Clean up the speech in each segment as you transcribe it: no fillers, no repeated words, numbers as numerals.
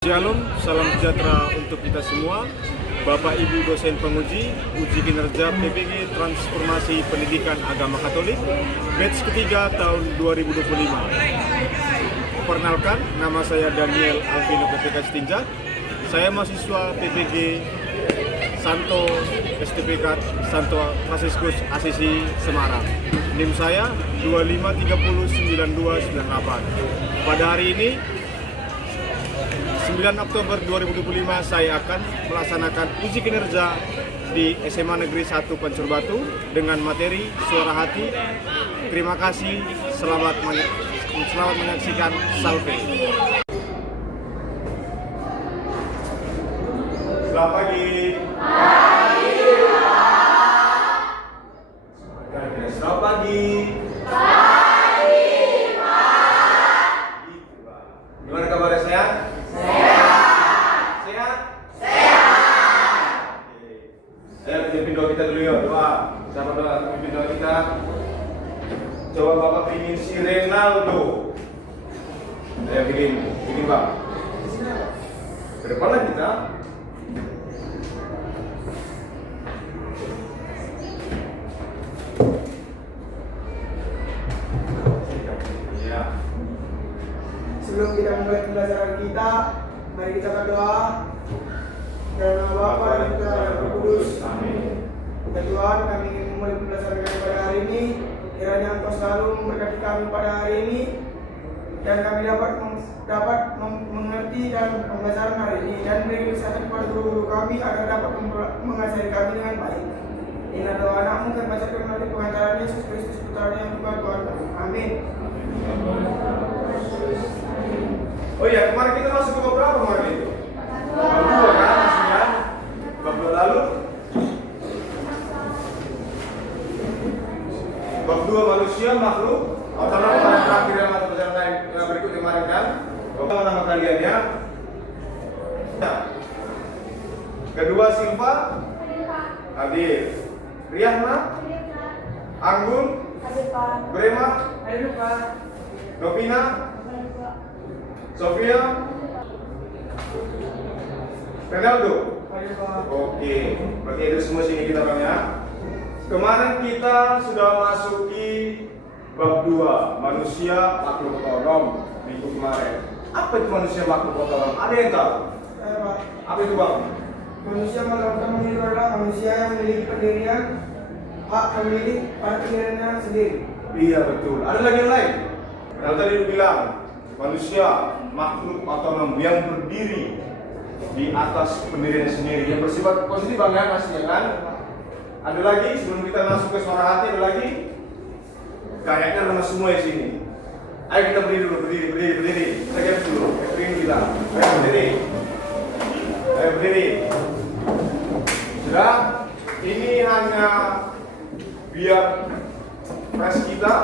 Shalom, salam sejahtera untuk kita semua. Bapak Ibu dosen penguji, uji kinerja PPG Transformasi Pendidikan Agama Katolik, batch ketiga tahun 2025. Perkenalkan, nama saya Daniel Alvino PPK Setinjak. Saya mahasiswa PPG Santo STPK Santo Fransiskus Asisi Semarang. NIM saya 25309298. Pada hari ini 9 Oktober 2025 saya akan melaksanakan uji kinerja di SMA Negeri 1 Pancur Batu dengan materi Suara Hati. Terima kasih, selamat menyaksikan Salve. Selamat pagi. Selamat pagi. Gimana kabarnya, sehat? Pimpin doa kita dulu ya, doa. Siapa doa pimpin doa kita? Coba Bapak pingin si Renaldo. Saya bikin Pak. Ke depan lah kita. Ya. Sebelum kita mulai pembelajaran kita, mari kita berdoa. Dalam nama Bapa dan Putra dan Roh Kudus. Amin. Ya Tuhan, kami ingin memulai pembelajaran kami pada hari ini. Kiranya Engkau selalu memberkati kami pada hari ini, dan kami dapat mengerti dan pembelajaran hari ini, dan beri kesehatan kepada guru-guru kami agar dapat mengajari kami dengan baik. Inilah doa anakmu dan bacakan nanti pengantaran Yesus Kristus putranya yang Tuhan kami. Amin. Oh iya, kemarin kita masuk ke bab berapa kemarin itu? Bab 2 kan maksudnya? Bab 2 lalu? Bab 2 manusia, makhluk otonom pada terakhir dalam mata pelajaran berikut kemarin kan? Bapak nama kalian ya? Kedua Silva? Hadir. Riahna? Anggun? Brema? Novina? Sofia? Renaldo? Oke, berarti itu semua sini kita kan ya. Kemarin kita sudah masuki bab 2, manusia makhluk otonom minggu kemarin. Apa itu manusia makhluk otonom? Ada yang tahu? Apa itu Bang? Manusia makhluk otonom itu adalah manusia yang memiliki pendirian, hak memilih pada pendiriannya sendiri. Iya betul. Ada lagi yang lain? Kalau tadi lu bilang manusia makhluk otonom yang berdiri di atas pendirian sendiri, yang bersifat positif Bang ya pastinya kan? Ada lagi sebelum kita masuk ke suara hati, ada lagi? Kayaknya sama semua di sini. Ayo kita berdiri dulu, berdiri. Kita ganti dulu. Berdiri kita. Ayo berdiri. Sudah? Ini hanya biar fresh kita,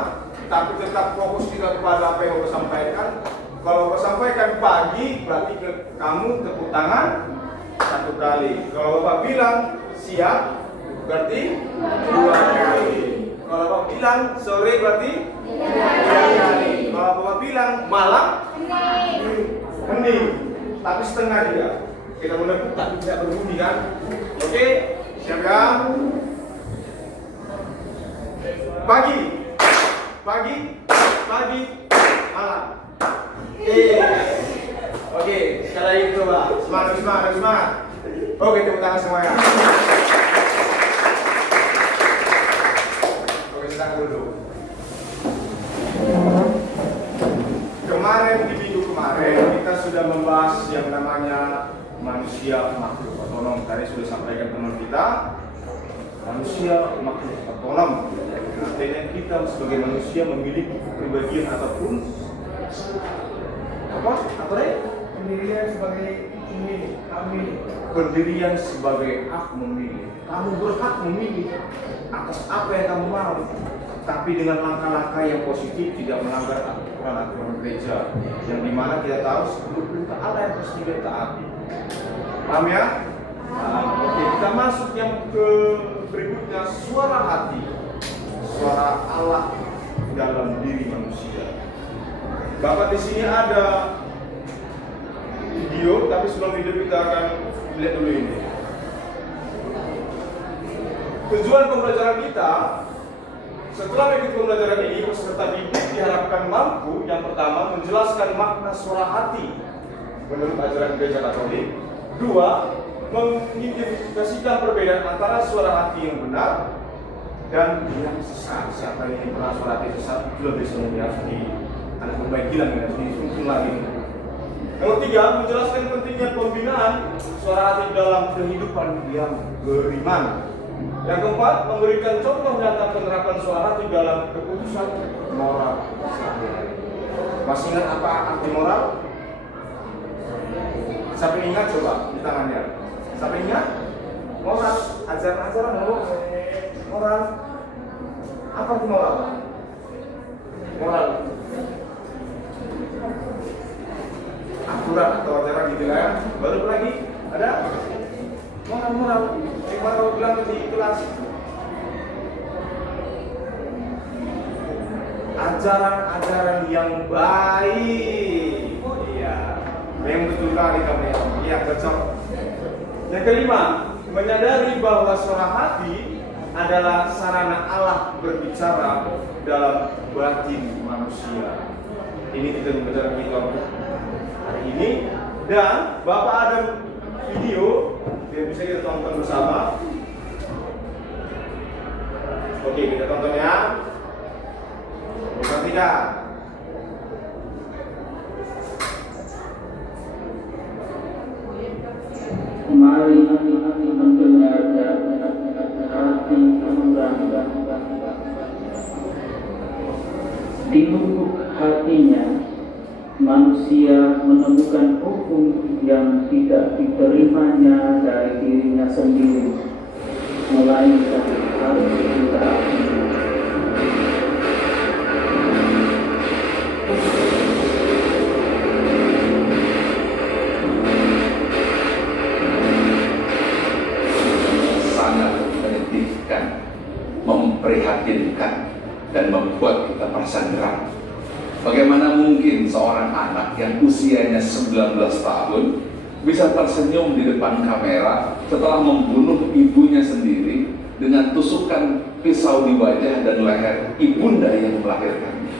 tapi tetap fokus kita kepada apa yang Bapak sampaikan. Kalau Bapak sampaikan pagi, berarti kamu tepuk tangan 1 kali. Kalau Bapak bilang siap, berarti 2 kali. Kalau Bapak bilang sore, berarti 3 kali. Kalau Bapak bilang malam, hening, tapi setengah dia. Kita menepuk tapi tidak berbunyi kan? Oke, siap ya? Pagi, malam. Oke, sekali lagi coba. Semangat. Oke, tepuk tangan semuanya. Oke, sedang dulu. Kemarin di minggu kemarin kita sudah membahas yang namanya manusia makhluk otonom. Tadi sudah sampaikan teman kita. Manusia makhluk otonom. Artinya kita sebagai manusia memiliki kepribadian ataupun apa deh? Pendirian sebagai Pendirian sebagai hak memilih. Kamu berhak memilih atas apa yang kamu mau, tapi dengan langkah-langkah yang positif, tidak melanggar aturan gereja, yang dimana kita tahu sebelum perintah Allah yang harus kita taati. Paham ya? Oke, kita masuk yang ke berikutnya, suara hati. Suara Allah dalam diri manusia. Bapak di sini ada video, tapi sebelum video kita akan lihat dulu ini. Tujuan pembelajaran kita, setelah mengikuti pembelajaran ini, peserta didik diharapkan mampu yang pertama menjelaskan makna suara hati menurut ajaran Gereja Katolik. Dua, mengidentifikasikan perbedaan antara suara hati yang benar dan yang sesat. Siapa yang pernah suara hati sesat belum bisa harus di anak berbaik hilang, harus disusun lagi. Nomor tiga, menjelaskan pentingnya pembinaan suara hati dalam kehidupan yang beriman. Yang keempat, memberikan contoh nyata penerapan suara hati dalam keputusan moral sehari-hari. Masih ingat apa arti moral? Siapa yang ingat coba di tangannya? Siapa yang ingat? Moral, ajaran-ajaran moral. Apa arti moral? Moral aturan atau ajaran gitu ya. Baru lagi ada moral. Yang baru bilang di kelas. Ajaran-ajaran yang baik. Oh iya. Yang betul kali kamu. Iya, cocok. Yang kelima, menyadari bahwa suara hati adalah sarana Allah berbicara dalam batin manusia. Ini kita bicara kita hari ini, dan Bapak ada video yang bisa kita tonton bersama. Oke, kita tonton ya. Bukan tidak. Mari mendengarkan hati nurani. Di lubuk hatinya, manusia menemukan hukum yang tidak diterimanya dari dirinya sendiri, melainkan harus ditaati. Sangat menyedihkan, memprihatinkan, dan membuat kita merasa geram. Bagaimana mungkin seorang anak yang usianya 19 tahun bisa tersenyum di depan kamera setelah membunuh ibunya sendiri dengan tusukan pisau di wajah dan leher ibunda yang melahirkannya.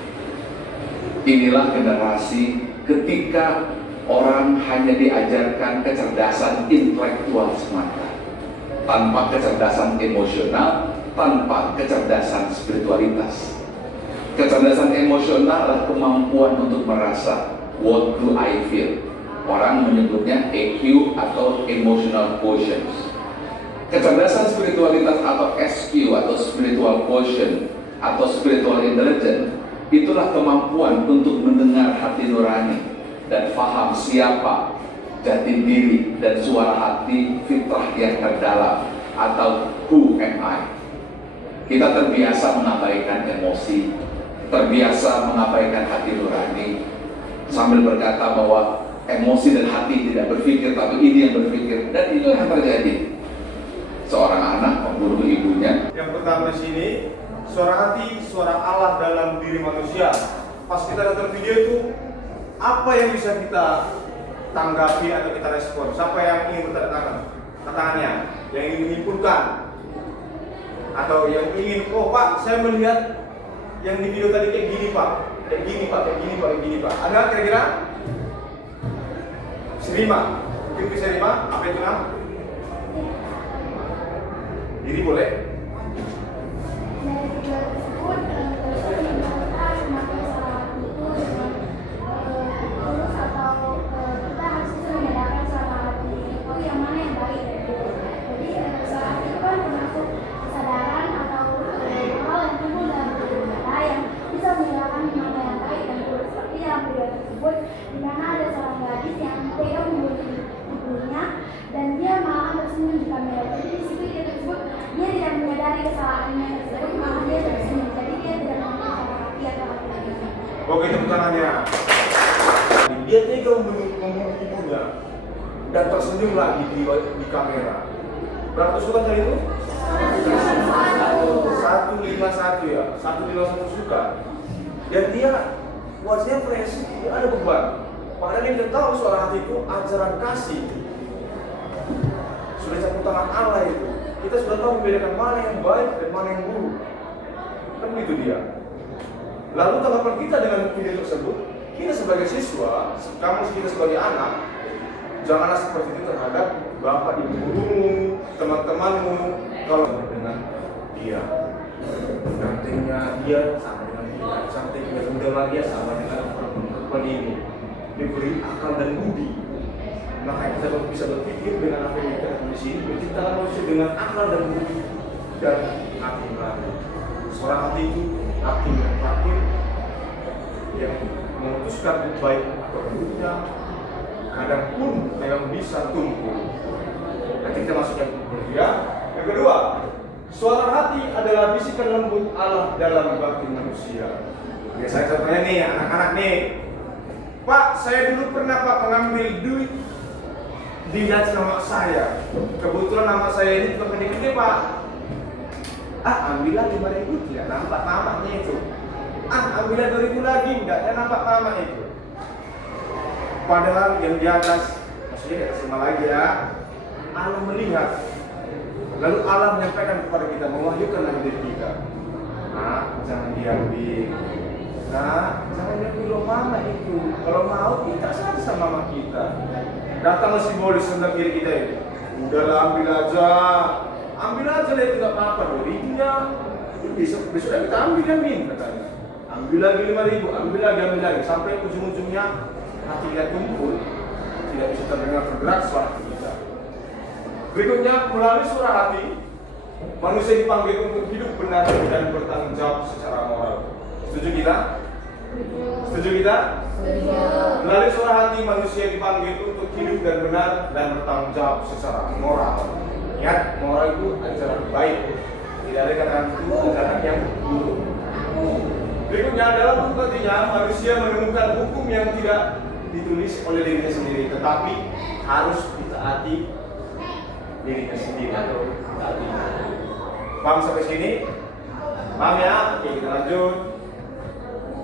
Inilah generasi ketika orang hanya diajarkan kecerdasan intelektual semata, tanpa kecerdasan emosional, tanpa kecerdasan spiritualitas. Kecerdasan emosional adalah kemampuan untuk merasa, what do I feel? Orang menyebutnya EQ atau emotional quotient. Kecerdasan spiritualitas atau SQ atau spiritual quotient atau spiritual intelligence, itulah kemampuan untuk mendengar hati nurani dan paham siapa jati diri dan suara hati fitrah yang terdalam atau who am I. Kita terbiasa mengabaikan emosi, terbiasa mengabaikan hati nurani, sambil berkata bahwa emosi dan hati tidak berpikir, tapi ini yang berpikir. Dan inilah yang terjadi. Seorang anak membunuh ibunya. Yang pertama di sini, suara hati, suara Allah dalam diri manusia. Pas kita nonton video itu, apa yang bisa kita tanggapi atau kita respon? Siapa yang ingin bertanda tangannya, yang ingin menyimpulkan, atau yang ingin, oh Pak, saya melihat yang di video tadi kayak gini Pak, kayak gini Pak, kayak gini Pak, kayak gini Pak. Ada kira-kira? Serima, mungkin bisa terima apa itu nam? Diri boleh? Di mana ada seorang gadis yang tega membunuh ibunya dan dia malah tersenyum di kamera. Jadi di situ dia tersebut dia tidak menyadari kesalahannya tersebut, malah dia tersenyum. Jadi dia tidak mengenal hati atau hati. Oke, tepuk tangannya. Dia tega membunuh ibunya dan tersenyum lagi di kamera. Berapa tusukan tadi itu? 151 ya, 151 suka. Dan dia wajahnya fresh, dia ada beban. Padahal kita tahu suara hati itu ajaran kasih. Sudah campur tangan Allah itu. Kita sudah tahu membedakan mana yang baik dan mana yang buruk. Kan begitu dia. Lalu tanggapan kita dengan video tersebut, kita sebagai siswa, kamu kita sebagai anak, janganlah seperti itu terhadap bapak ibumu, teman-temanmu. Kalau dengan dia, cantiknya dia sama dengan dia, cantiknya udahlah dia sama dengan perempuan ini. Diberi akal dan budi. Maka kita bisa berpikir dengan apa yang kita katakan di sini, menciptakan manusia dengan akal dan budi dan hati nurani. Seorang hati itu hati yang fakir, yang memutuskan baik atau buruknya, kadang pun memang bisa tumbuh. Nanti kita masukkan ya. Yang kedua, suara hati adalah bisikan lembut Allah dalam batin manusia. Biasanya contohnya nih, anak-anak nih. Pak, saya dulu pernah Pak mengambil duit di nama saya. Kebetulan nama saya ini bukan gede Pak. Ambillah 5.000, tidak nampak namanya itu. Ambillah 2.000 lagi, tidak nampak namanya itu. Padahal yang di atas, maksudnya di atas rumah lagi ya, Allah melihat. Lalu Allah menyampaikan kepada kita, mewahyukan dalam diri kita. Jangan diambil. Jangan diambil mama itu. Kalau mau kita saja sama mama kita. Datang simbolis tentang diri kita itu. Udahlah ambil aja lah, itu nggak apa-apa. 2.000-nya besok kita ambil kan Min katanya. Ambil lagi 5.000, ambil lagi sampai ujung-ujungnya hati kita tumpul, tidak bisa terdengar suara kita. Berikutnya, melalui suara hati, manusia dipanggil untuk hidup benar dan bertanggung jawab secara moral. Setuju kita? Setuju kita? Melalui suara hati, manusia dipanggil untuk hidup dan benar dan bertanggung jawab secara moral. Ingat, moral itu ajaran baik. Tidak ada kata itu ajaran yang buruk. Berikutnya adalah hukum artinya manusia menemukan hukum yang tidak ditulis oleh dirinya sendiri, tetapi harus ditaati dirinya sendiri atau taati. Paham sampai sini? Paham ya? Oke, kita lanjut.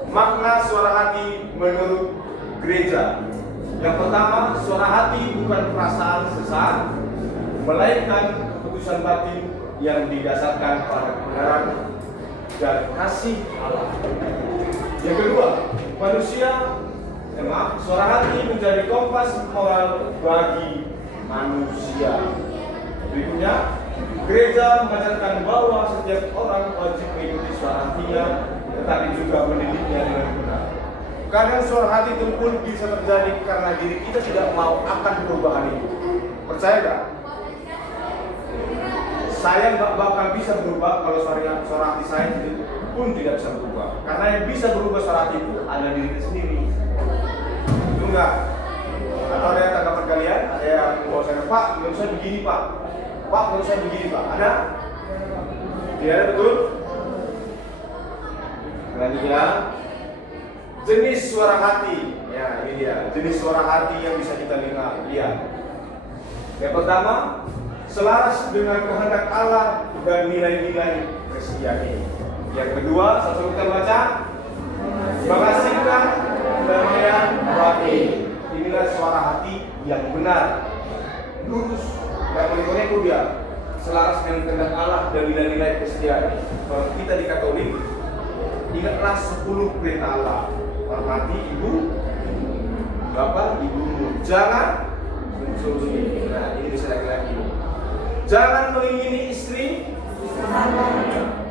Makna suara hati menurut gereja. Yang pertama, suara hati bukan perasaan sesaat, melainkan keputusan batin yang didasarkan pada kebenaran dan kasih Allah. Yang kedua, suara hati menjadi kompas moral bagi manusia. Berikutnya, gereja mengajarkan bahwa setiap orang wajib mengikuti suara hatinya, tetapi juga mendidiknya dengan benar. Kadang suara hati itu pun bisa terjadi karena diri kita tidak mau akan perubahan itu. Percaya gak? Saya nggak bakal bisa berubah kalau suara hati saya pun tidak bisa berubah. Karena yang bisa berubah suara hati itu ada diri sendiri. Itu enggak? Atau ada yang tanggapan kalian? Ada yang bawa saya, Pak, menurut saya begini Pak. Pak, menurut saya begini Pak. Ada? Tidak ada, betul? Selanjutnya, jenis suara hati. Ya, ini dia. Jenis suara hati yang bisa kita lihat. Yang pertama, selaras dengan kehendak Allah dan nilai-nilai Kristiani. Yang kedua, satu kita baca, menghasilkan kedamaian batin. Inilah suara hati yang benar, lurus, yang berikutnya itu dia, selaras dengan kehendak Allah dan nilai-nilai Kristiani. Kalau kita di Katolik, ingatlah 10 perintah Allah. Hormati ibu, bapak, ibumu. Jangan mencuri. Nah, ini bisa laki-laki. Jangan mengingini istri.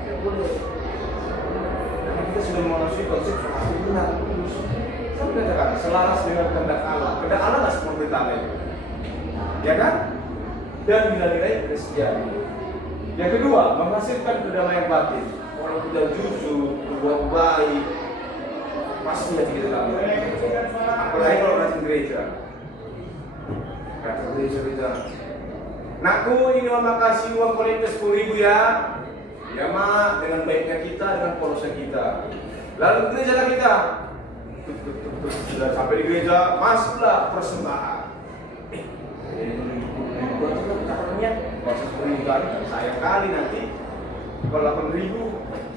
Ya boleh. Karena kita sudah memasuki konsep hati benar. Saya katakan selaras dengan kehendak Allah. Kehendak Allah nggak seperti perintah lain. Ya kan? Dan nilai-nilai Kristiani. Yang kedua, menghasilkan kedamaian batin. Kalau kita jujur, berbuat baik, pasti hati kita damai. Apalagi kalau datang gereja. Kata gereja, nakku, ini mama kasih uang kolektor 10.000 ya. Ya mak, dengan baiknya kita, dengan polosnya kita. Lalu gereja lah kita. Sudah sampai di gereja, masuklah persembahan. Sayang kali nanti kalau 8.000,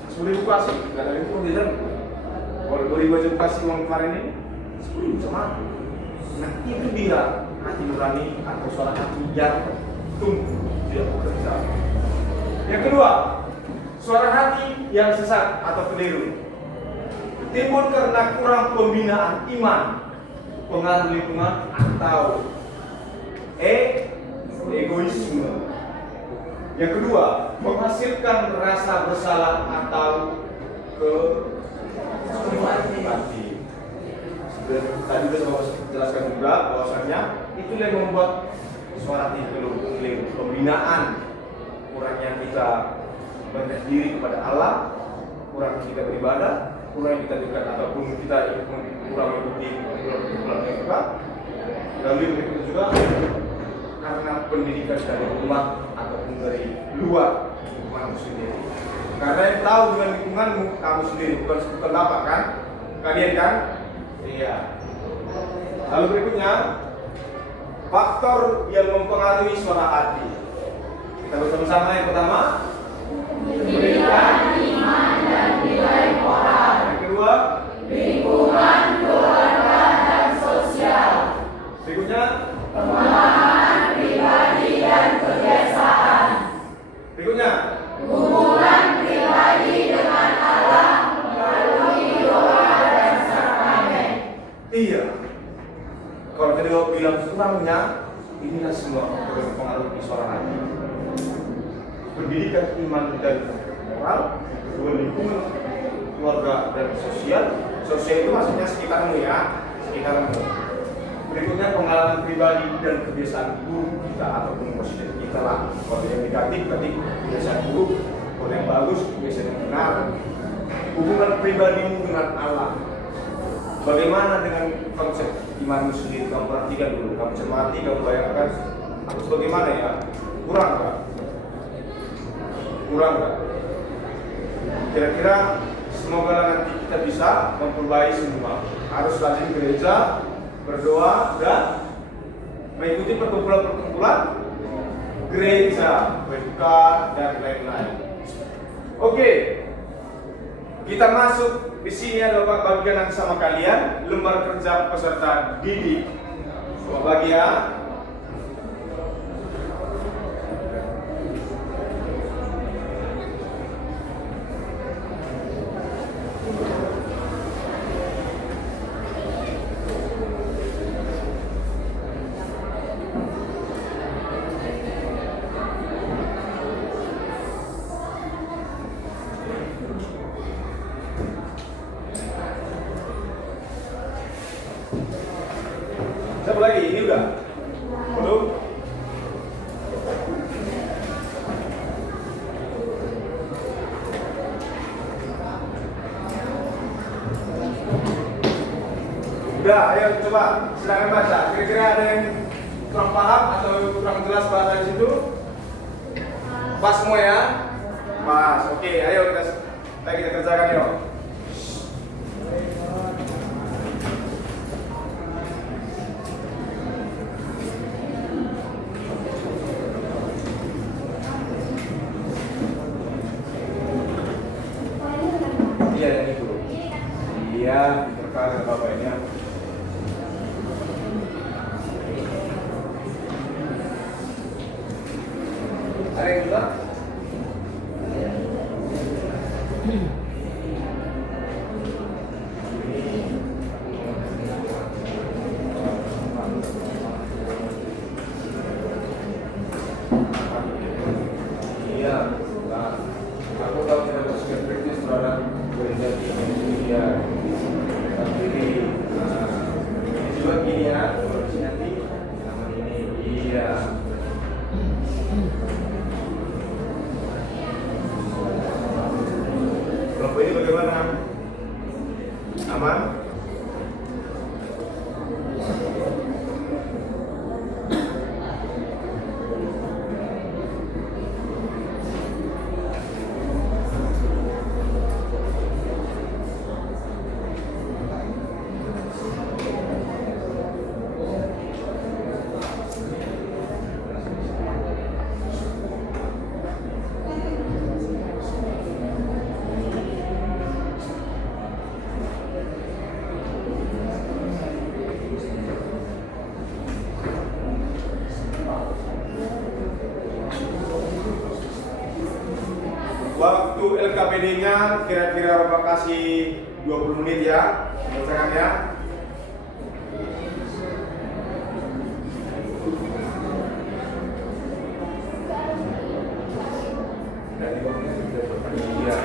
10.000 kasih, nggak ada itu di sana. Kalau 2.000 aja kasih uang kemarin ini, 10.000 sama. Nah itu dia hati nurani atau suara hati yang tumbuh tidak bekerja. Yang kedua, suara hati yang sesat atau keliru timbul karena kurang pembinaan iman, pengaruh lingkungan atau egoisme. Yang kedua, menghasilkan rasa bersalah atau empati. Tadi sudah saya jelaskan juga bahwasanya itu yang membuat suara hati keliru. Pembinaan, kurangnya kita mendekatkan diri kepada Allah, kurang kita beribadah, kurang kita dekat ataupun kita kurang mengikuti kurang mereka. Lalu berikutnya juga karena pendidikan dari umat ataupun dari luar lingkunganmu sendiri. Karena yang tahu dengan lingkunganmu kamu sendiri, bukan Bapak kan? Kalian kan? Iya. Lalu berikutnya faktor yang mempengaruhi suara hati. Kita bersama-sama yang pertama, pendidikan, iman dan nilai moral. Yang kedua, lingkungan, keluarga dan sosial. Berikutnya, pemahaman pribadi dan kebiasaan. Berikutnya, hubungan pribadi dengan Allah melalui doa dan sakramen. Iya. Kalau tadi bilang kurangnya, inilah semua berpengaruh di suara hati. Pendidikan, iman dan moral, kedua lingkungan, keluarga dan sosial. Sosial itu maksudnya sekitarmu ya, sekitarmu. Berikutnya pengalaman pribadi dan kebiasaan buruk kita ataupun positif kita lah. Kalau yang negatif berarti kebiasaan buruk, kalau yang bagus kebiasaan yang benar. Hubungan pribadimu dengan Allah. Bagaimana dengan konsep imanmu sendiri? Kamu perhatikan dulu, kamu cermati, kamu bayangkan. Harus bagaimana ya? Kurang nggak? Kurang nggak? Kira-kira semoga nanti kita bisa memperbaiki semua. Harus rajin gereja, berdoa dan mengikuti perkumpulan-perkumpulan gereja, PK dan lain-lain. Oke, kita masuk di sini ada bagian yang sama kalian, lembar kerja peserta didik. Semua bagian. Satu lagi, ini udah? Belum? Udah, ayo coba silakan baca. Kira-kira ada yang kurang paham atau kurang jelas bahasa di situ? Pas semua ya? Pas. Oke, ayo kita kerjakan yuk. Iya, yang itu. Iya, diterka bapaknya. Ada yang juga? Iya, nah, aku tahu cara bersikap kritis terhadap gereja di Indonesia. Tapi ini juga gini ya, kondisi nanti nama ini, iya. Kelompok ini bagaimana? Aman? LKPD-nya kira-kira Bapak kasih 20 menit ya penyelesaiannya. Iya.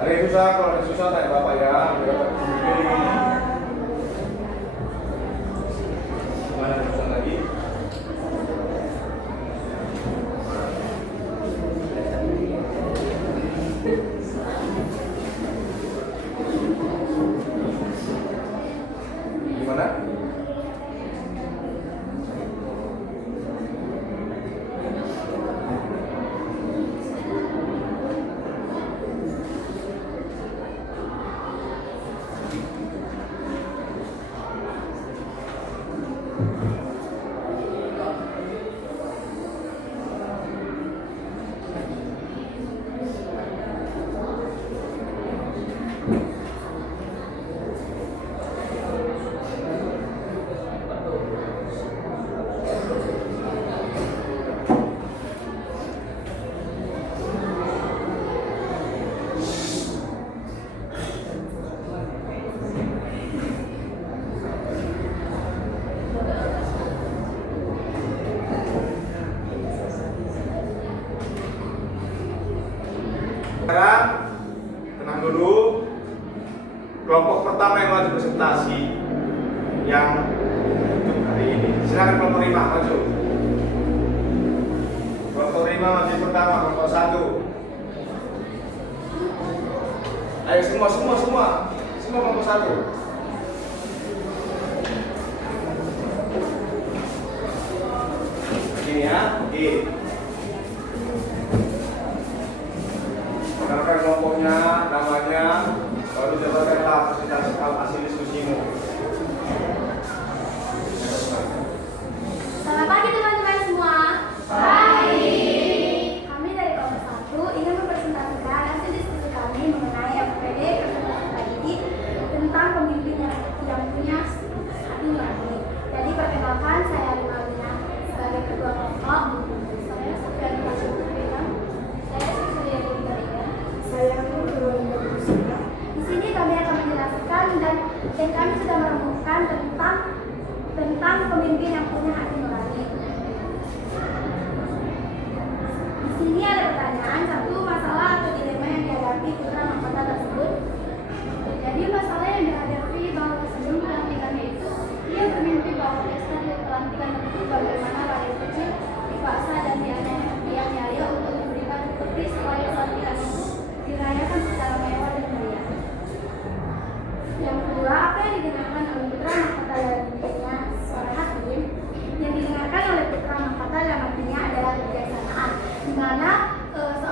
Ada yang susah, kalau ada susah tanya Bapak ya. Mana yang susah lagi? Gimana? Sekarang tenang dulu. Kelompok pertama yang maju presentasi yang untuk hari ini. Silakan kelompok 5 maju. Kelompok 5 maju pertama, kelompok 1. Ayo semua kelompok 1. Ini ya, Karena kelompoknya, namanya, baru dapatkanlah presentasi hasil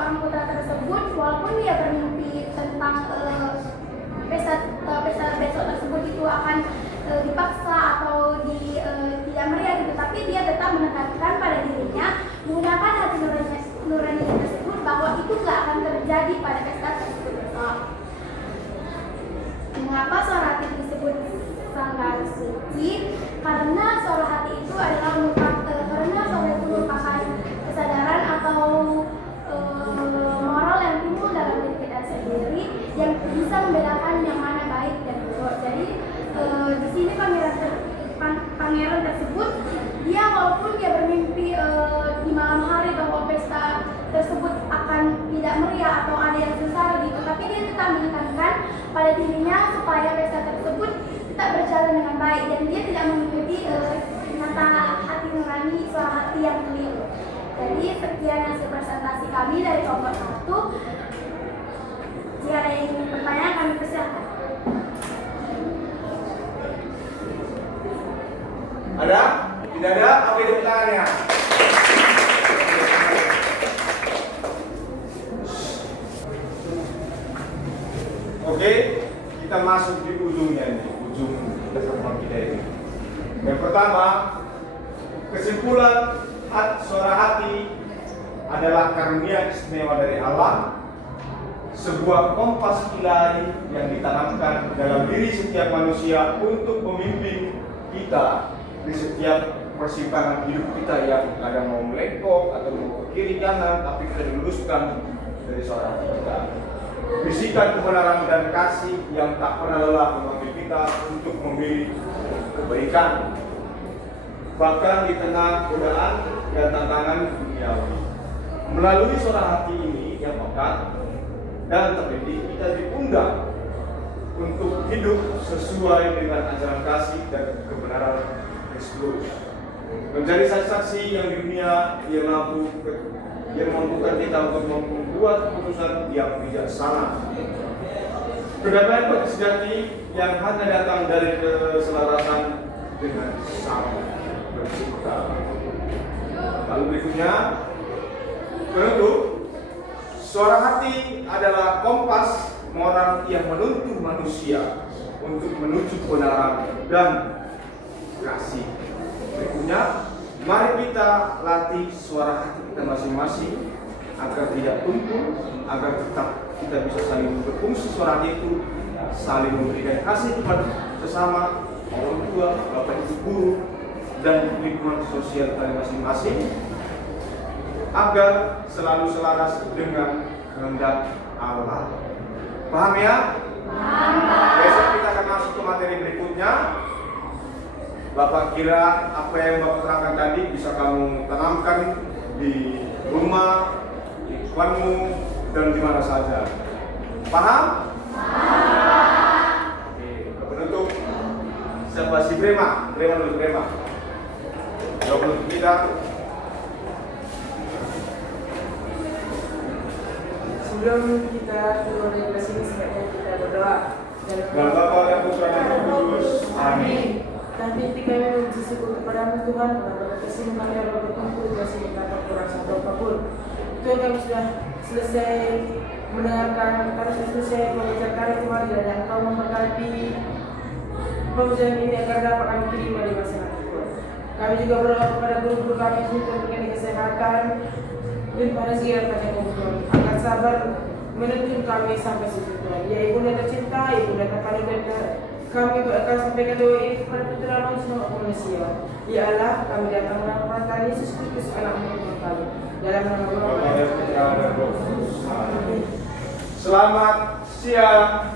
seorang putra tersebut, walaupun dia bermimpi tentang pesta besok tersebut itu akan dipaksa atau tidak meriah gitu, tapi dia tetap menekankan pada dirinya menggunakan hati nurani tersebut bahwa itu nggak akan terjadi pada pesta tersebut besok. Mengapa suara hati disebut sanggar suci? Karena suara hati itu adalah merupakan kesadaran atau moral yang timbul dalam diri kita sendiri yang bisa membedakan yang mana baik dan buruk. Jadi di sini pangeran tersebut, dia walaupun dia bermimpi di malam hari bahwa pesta tersebut akan tidak meriah atau ada yang sengsara gitu, tapi dia tetap menekankan pada dirinya supaya pesta tersebut tetap berjalan dengan baik dan dia tidak mengikuti kata hati nurani, suara hati yang keliru. Jadi sekian hasil presentasi kami dari kelompok 1. Jika ada yang ingin bertanya, kami persilakan. Ada? Tidak ada? Apa itu tangannya? Oke, kita masuk di ujungnya ini, ujung pertemuan kita ini. Yang pertama, kesimpulan suara hati adalah karunia istimewa dari Allah, sebuah kompas ilahi yang ditanamkan dalam diri setiap manusia untuk memimpin kita di setiap persimpangan hidup kita yang kadang mau melengkok atau mau ke kiri kanan, tapi kita diluruskan dari suara hati kita. Bisikan kebenaran dan kasih yang tak pernah lelah memanggil kita untuk memilih kebaikan, bahkan di tengah godaan dan tantangan duniawi. Melalui suara hati ini yang pekat dan terdidik, kita diundang untuk hidup sesuai dengan ajaran kasih dan kebenaran Kristus, menjadi saksi-saksi yang di dunia yang memampukan kita untuk membuat keputusan yang bijaksana. Kedamaian bagi sejati yang hanya datang dari keselarasan dengan Sang Pencipta. Lalu berikutnya, penutup, suara hati adalah kompas moral yang menuntun manusia untuk menuju kebenaran dan kasih. Berikutnya, mari kita latih suara hati kita masing-masing agar tidak tumpul, agar tetap kita bisa saling berfungsi suara hati itu, saling memberikan kasih kepada sesama, orang tua, bapak ibu guru, dan lingkungan sosial kita masing-masing, agar selalu selaras dengan kehendak Allah. Paham ya? Besok kita akan masuk ke materi berikutnya. Bapak kira apa yang Bapak terangkan tadi bisa kamu tanamkan di rumah, di lingkunganmu, dan di mana saja. Paham? Oke, penutup. Siapa si Brema? Brema. Penutup kita. Sebelum kita keluar dari kelas ini, sebaiknya kita berdoa. Dalam Bapa dan Putra dan Roh Kudus. Amin. Dan inti kami memuji syukur kepadamu Tuhan, karena kesini kami yang berkumpul di sini tanpa kurang satu apapun. Tuhan, kami sudah selesai mendengarkan, kami sudah selesai mengucapkan Tuhan, dan Engkau memberkati pengujian ini agar dapat kami terima di masa nanti Tuhan. Kami juga berdoa kepada guru-guru kami untuk memberikan kesehatan dan pada segala macam kebutuhan, agar sabar menuntun kami sampai situ Tuhan. Ya Ibunda tercinta, Ibunda terkandung, kami akan sampaikan doa ini kepada putra semua manusia. Ya Allah, kami datang menampakkan Yesus Kristus anak-Mu Tuhan kami. Dalam nama Bapa dan Putra dan Roh Kudus. Amin. Selamat siang.